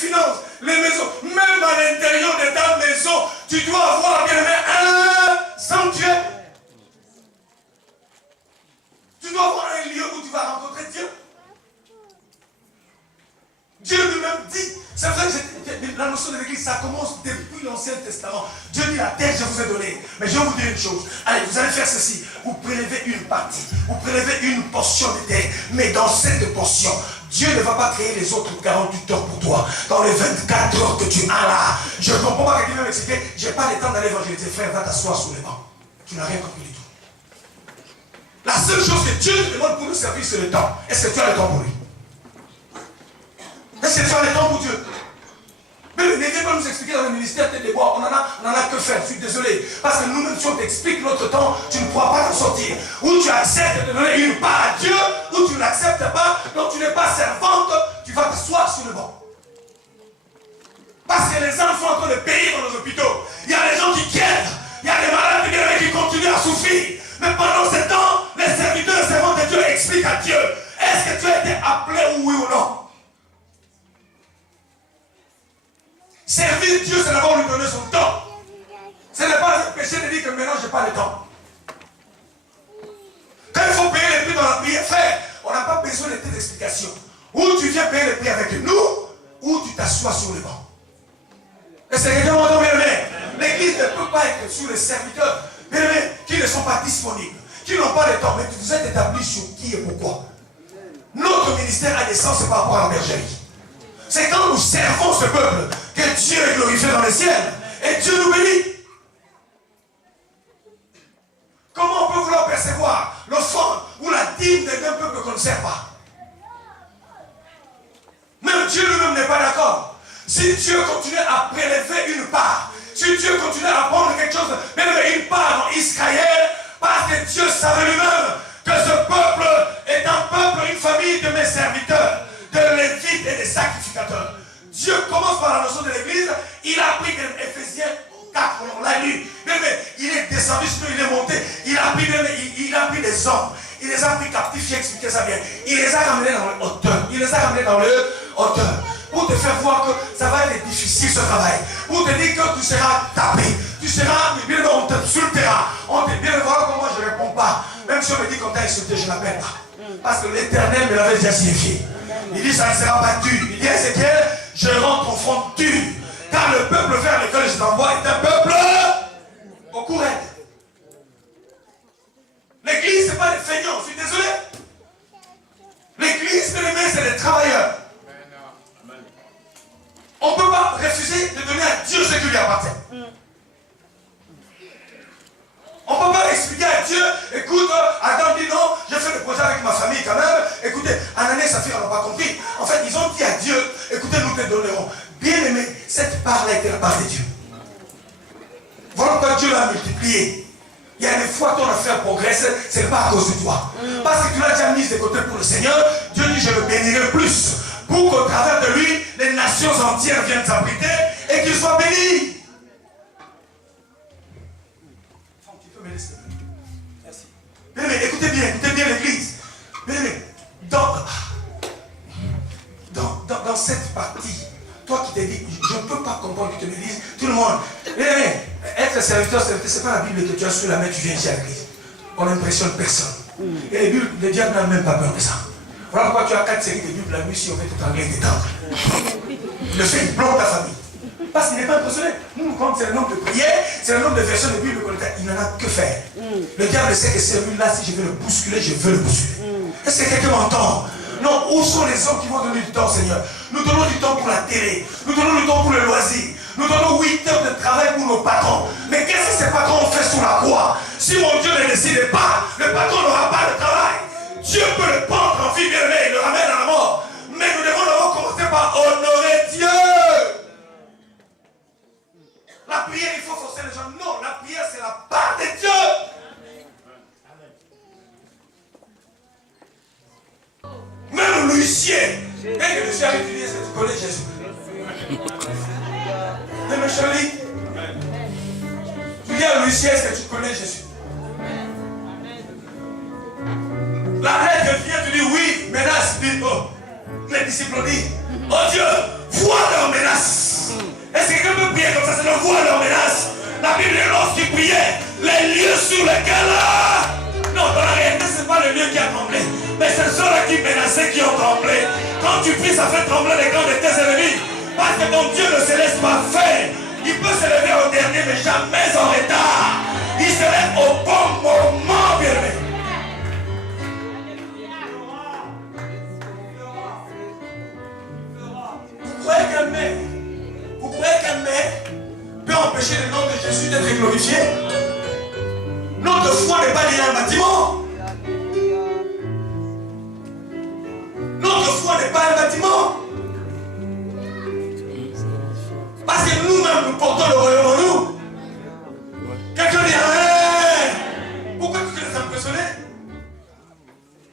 finances, les maisons, même à l'intérieur de ta maison, tu dois avoir, bien aimé, un sanctuaire. Tu dois avoir un lieu où tu vas rencontrer Dieu. Dieu lui-même dit, c'est vrai que la notion de l'église, ça commence depuis l'Ancien Testament. Dieu dit, la terre, je vous ai donné. Mais je vais vous dire une chose. Allez, vous allez faire ceci. Vous prélevez une partie. Vous prélevez une portion de terre. Mais dans cette portion, Dieu ne va pas créer les autres 48 heures pour toi. Dans les 24 heures que tu as là, je ne comprends pas quelqu'un m'expliquer. Je n'ai pas le temps d'aller évangéliser. Frère, va t'asseoir sous les bancs. Tu n'as rien compris du tout. La seule chose que Dieu te demande pour nous servir, c'est le temps. Est-ce que tu as le temps pour lui? Est-ce que tu as le temps pour Dieu? Mais ne viens pas nous expliquer dans le ministère des bois, on en a que faire, je suis désolé. Parce que nous-mêmes, si on t'explique notre temps, tu ne pourras pas t'en sortir. Ou tu acceptes de donner une part à Dieu, ou tu ne l'acceptes pas, donc tu n'es pas servante, tu vas t'asseoir sur le banc. Parce que les enfants sont en train de payer dans nos hôpitaux. Il y a des gens qui quittent, il y a des malades qui continuent à souffrir. Mais pendant ce temps, les serviteurs et servantes de Dieu expliquent à Dieu, est-ce que tu as été appelé oui ou non? Servir Dieu, c'est d'abord lui donner son temps. Ce n'est pas un péché de dire que maintenant je n'ai pas le temps. Quand il faut payer les prix dans la prière, frère, on n'a pas besoin de tes explications. Ou tu viens payer les prix avec nous, ou tu t'assois sur le banc. Est-ce que quelqu'un m'entend bien? L'église ne peut pas être sous les serviteurs qui ne sont pas disponibles, qui n'ont pas le temps. Mais vous êtes établis sur qui et pourquoi? Notre ministère a des sens par rapport à la bergerie. C'est quand nous servons ce peuple que Dieu est glorifié dans les ciels. Et Dieu nous bénit. Comment on peut vouloir percevoir l'offrande ou la dîme d'un peuple qu'on ne sert pas? Même Dieu lui-même n'est pas d'accord. Si Dieu continue à prélever une part, si Dieu continue à prendre quelque chose, même une part dans Israël, parce que Dieu savait lui-même que ce peuple est un peuple, une famille de mes serviteurs, de lévites et des sacrificateurs. Dieu commence par la notion de l'église. Il a pris Éphésiens 4, on l'a lu. Mais il est descendu, sinon il est monté. Il a pris des hommes. Il les a pris captifs, j'ai expliqué ça bien. Il les a ramenés dans le hauteur. Il les a ramenés dans le hauteur. Pour te faire voir que ça va être difficile ce travail. Pour te dire que tu seras tapé. Tu seras bien sur le terrain. On te bien voir comment je ne réponds pas. Même si on me dit qu'on t'a insulté, je n'appelle pas. Parce que l'Éternel me l'avait déjà signifié. Il dit ça ne sera pas dur. Il dit à Ézéchiel, je rends ton front dur. Car le peuple vers lequel je t'envoie est un peuple au courant. L'église, ce n'est pas des feignants, je suis désolé. L'église, c'est des travailleurs. On ne peut pas refuser de donner à Dieu ce qui lui appartient. On ne peut pas expliquer à Dieu, écoute, Adam dit non, je fais le projet avec ma famille quand même. Écoutez, Ananias et Saphir n'ont pas compris. En fait, ils ont dit à Dieu, écoutez, nous te donnerons. Bien aimé, cette part-là était la part de Dieu. Voilà pourquoi Dieu l'a multiplié. Il y a des fois ton affaire progresse, ce n'est pas à cause de toi. Parce que tu l'as déjà mise de côté pour le Seigneur, Dieu dit je le bénirai plus. Pour qu'au travers de lui, les nations entières viennent s'abriter et qu'il soit béni. Merci. Bien-aimé, écoutez bien l'église. Bien-aimé, dans cette partie, toi qui t'es dit, je ne peux pas comprendre que tu me dises, tout le monde, bien-aimé, être serviteur, ce n'est pas la Bible que tu as sous la main, tu viens ici à l'église. On n'impressionne personne. Et le diable n'a même pas peur de ça. Voilà pourquoi tu as 4 séries de Bibles la nuit si on fait tout anglais et détendre. Le fait, il bloque ta famille. Parce qu'il n'est pas impressionné. Nous, quand c'est le nombre de prières, c'est le nombre de versions de Bible qu'on a, il n'en a que faire. Le diable sait que celui-là, si je veux le bousculer, je veux le bousculer. Est-ce que quelqu'un m'entend? Non, où sont les hommes qui vont donner du temps, Seigneur? Nous donnons du temps pour la télé. Nous donnons du temps pour le loisir. Nous donnons 8 heures de travail pour nos patrons. Mais qu'est-ce que ces patrons ont fait sous la croix? Si mon Dieu ne décide pas, le patron n'aura pas de travail. Dieu peut le prendre en vie, bien aimé, il le ramène à la mort. Mais nous devons d'abord commencer par honorer Dieu. La prière, il faut forcer les gens. Non, la prière, c'est la part de Dieu. Même l'huissier, dès que le chien étudié, c'est tu connais Jésus. Même Charlie, tu dis à l'huissier, est-ce que tu connais Jésus? La lettre vient, tu dis oui, menace, dit oh. Les disciples dit, oh Dieu, vois leurs menaces. Est-ce que quelqu'un peut prier comme ça, c'est de voir leurs menaces? La Bible dit, lorsqu'il priait, les lieux sur lesquels... Non, dans la réalité, ce n'est pas le lieu qui a tremblé, mais c'est ceux-là qui menaçaient qui ont tremblé. Quand tu pries, ça fait trembler les camps de tes ennemis. Parce que ton Dieu ne se laisse pas faire. Il peut se lever au dernier, mais jamais en retard. Il se lève au bon moment, bien aimé. Vous croyez qu'un maire peut empêcher le nom de Jésus d'être glorifié? Notre foi n'est pas liée à un bâtiment. Notre foi n'est pas un bâtiment. Parce que nous-mêmes, nous portons le royaume en nous. Quelqu'un dit, hey, pourquoi tu te laisses impressionner?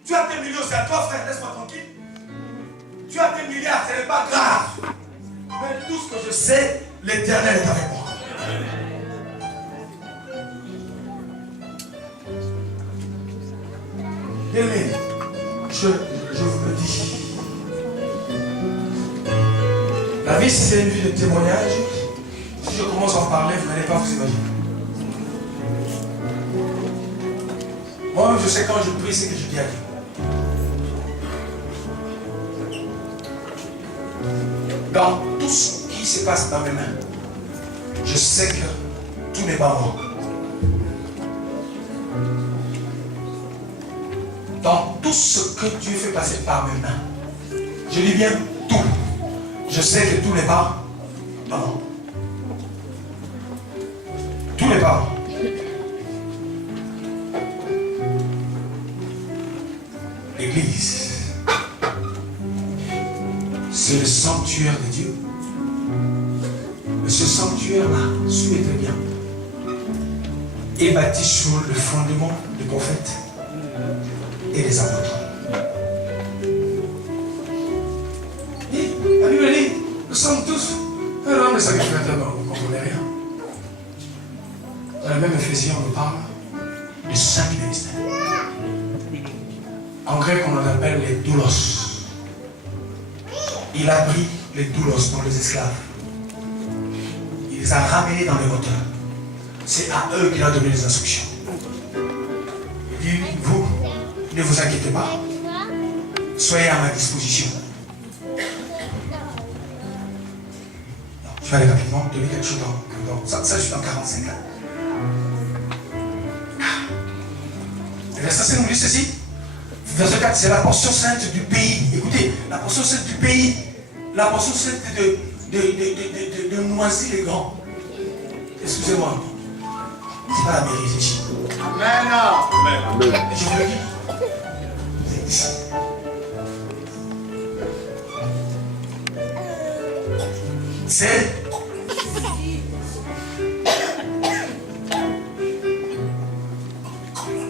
Tu as tes millions, c'est à toi, frère, laisse-moi tranquille. Tu as tes milliards, ce n'est pas grave. Mais tout ce que je sais, l'Éternel est avec moi. Bien-aimé, je vous le dis. La vie, c'est une vie de témoignage. Si je commence à en parler, vous n'allez pas vous imaginer. Moi, je sais quand je prie, c'est que je dis à Dieu. Dans tout ce qui se passe dans mes mains, je sais que tout n'est pas moi. Dans tout ce que Dieu fait passer par mes mains, je dis bien tout. Je sais que tout n'est pas moi. Tout n'est pas moi. L'église, c'est le sanctuaire de Dieu. Mais ce sanctuaire-là, suivez bien, est bâti sur le fondement des prophètes et des apôtres. Et la Bible dit, nous sommes tous un homme de sacrificateur, vous ne comprenez rien. Dans la même Éphésiens, on nous parle de 5 ministères. En grec, on en appelle les doulos. Il a pris les doulos dans les esclaves. Il les a ramenés dans les moteurs. C'est à eux qu'il a donné les instructions. Il dit, vous, ne vous inquiétez pas. Soyez à ma disposition. Je vais aller rapidement, donner quelque chose ça je suis dans 45 ans. Le verset 5 nous dit ceci. Verset 4, c'est la portion sainte du pays. Écoutez, la portion sainte du pays, la portion sainte de Noisy-le-Grand. Excusez-moi. C'est pas la mairie, c'est ici. Amen. Amen. Je vous le dis. C'est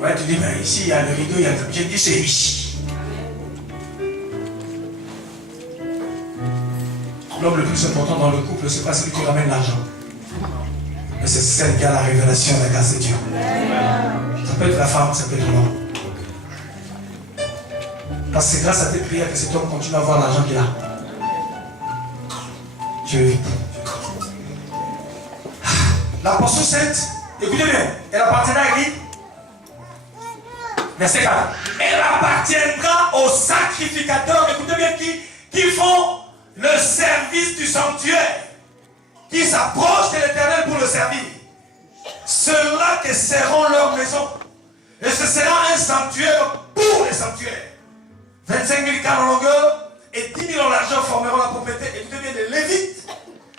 ouais, tu dis, mais ici, il y a le rideau, il y a le... J'ai dit, c'est ici. L'homme le plus important dans le couple, c'est pas celui qui ramène l'argent. Mais c'est celle qui a la révélation de la grâce de Dieu. Ça peut être la femme, ça peut être l'homme. Parce que c'est grâce à tes prières que cet homme continue à avoir l'argent qu'il a. Je vais vite. La portion sainte, écoutez bien, elle appartiendra à qui? Verset 4. Elle appartiendra aux sacrificateurs, écoutez bien, qui font le service du sanctuaire, qui s'approchent de l'Éternel pour le servir. Ceux-là que seront leur maison. Et ce sera un sanctuaire pour les sanctuaires. 25 000 cannes en longueur et 10 000 en largeur formeront la propriété. Écoutez bien, les Lévites,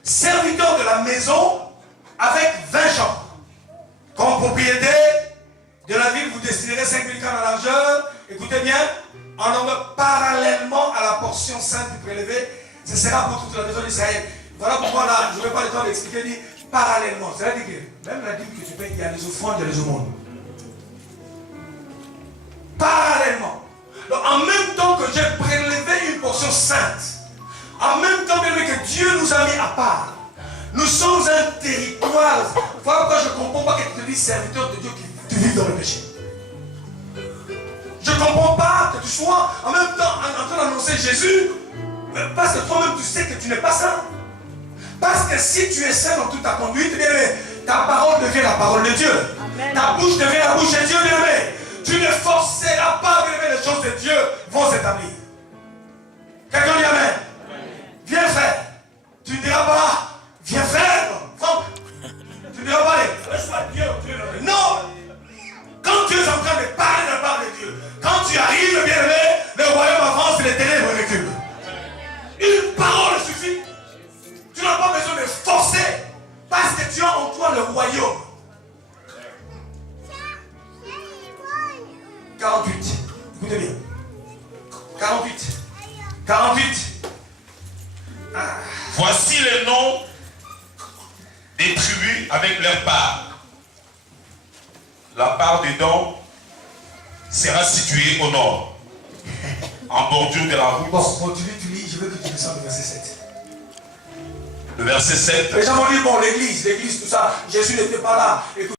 serviteurs de la maison, avec 20 chambres. Comme propriété de la ville, vous destinerez 5 000 cannes en largeur. Écoutez bien, en longueur parallèlement à la portion sainte du prélevé. Ce sera pour toute la maison d'Israël. Voilà pourquoi là, je ne vais pas le temps d'expliquer, dit parallèlement. C'est-à-dire que même la dîme que tu payes, il y a les offrandes, il y a les aumônes. Parallèlement. Donc en même temps que j'ai prélevé une portion sainte, en même temps que Dieu nous a mis à part, nous sommes un territoire. Voilà pourquoi je ne comprends pas que tu te dis serviteur de Dieu qui vit dans le péché. Je ne comprends pas que tu sois en même temps en train d'annoncer Jésus, Parce que toi-même, tu sais que tu n'es pas saint. Parce que si tu es saint dans toute ta conduite, bien aimé, ta parole devient la parole de Dieu. Amen. Ta bouche devient la bouche de Dieu, bien aimé. Tu ne forceras pas, bien aimé, les choses de Dieu vont s'établir. Quelqu'un dit Amen. Viens frère. Tu ne diras pas, viens frère. Tu ne diras pas, Dieu. Non. Quand Dieu est en train de parler de la part de Dieu, quand tu arrives, bien aimé, le royaume avance et les ténèbres reculent. Une parole suffit. Tu n'as pas besoin de forcer parce que tu as en toi le royaume. 48. Écoutez bien. 48. 48. Ah. Voici les noms des tribus avec leur part. La part des dons sera située au nord, en bordure de la route. Bon, tu lis, je veux que tu descendes au verset 7. Le verset 7. Les gens vont dire, bon, l'église, tout ça, Jésus n'était pas là. Écoute,